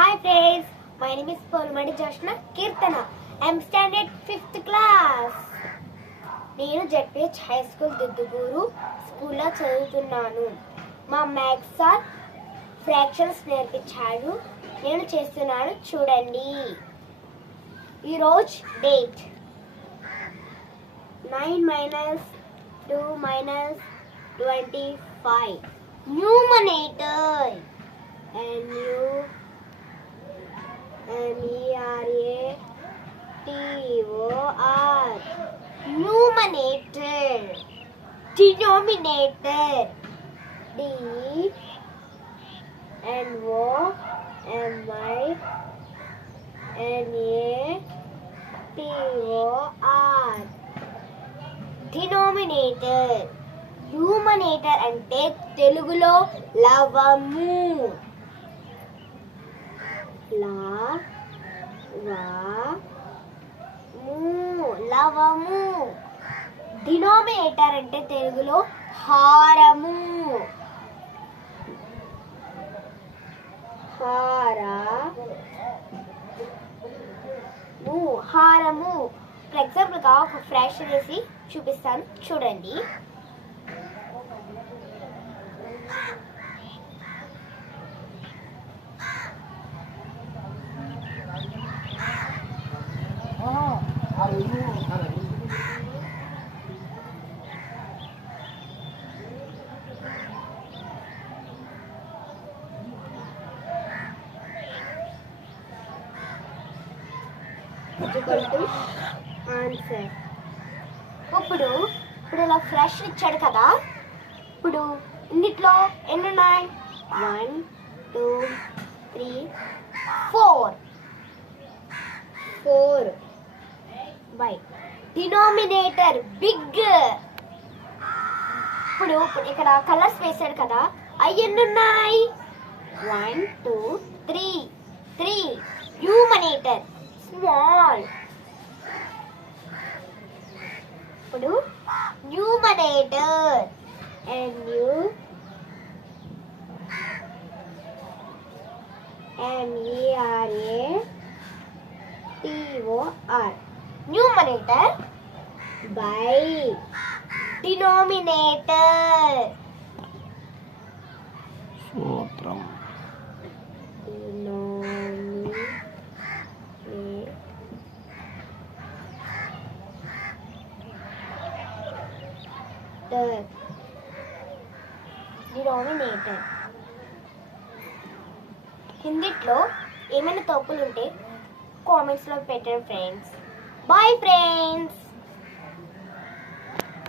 Hi friends, my name is Polumadi Joshna Kirtana. I am standard 5th class. నేను ZPH high school దుద్దుగూరు స్కూల్లో చదువుతున్నాను. మా maths sir fractions నేర్పించాడు. నేను చేస్తున్నాను చూడండి. ఈరోజు date 9 - 2 - 25. Numerator NUMERATOR. Numerator. Denominator. DNOMINATOR. Denominator. Numerator అంటే తెలుగులో లవము. లవము. డినామినేటర్ అంటే తెలుగులో హారము. హారము. ఫర్ ఎగ్జాంపుల్గా ఒక ఫ్రాక్షన్ వేసి చూపిస్తాను చూడండి. ఆన్సర్. ఇప్పుడు ఇలా ఫ్రెష్ ఇచ్చాడు కదా. ఇప్పుడు ఇందులో ఎన్ని ఉన్నాయి? 1 2 3 4. By denominator big. ఇప్పుడు ఇక్కడ కలర్స్ వేసాడు కదా. అవి ఎన్ని ఉన్నాయి? 1 2 3. Numerator small. ఇప్పుడు numerator NUMERATOR. Numerator by denominator. సూత్రం. డినామినేటర్. హిందీలో ఏమైనా తప్పులు ఉంటే కామెంట్స్లో పెట్టండి ఫ్రెండ్స్. Bye friends.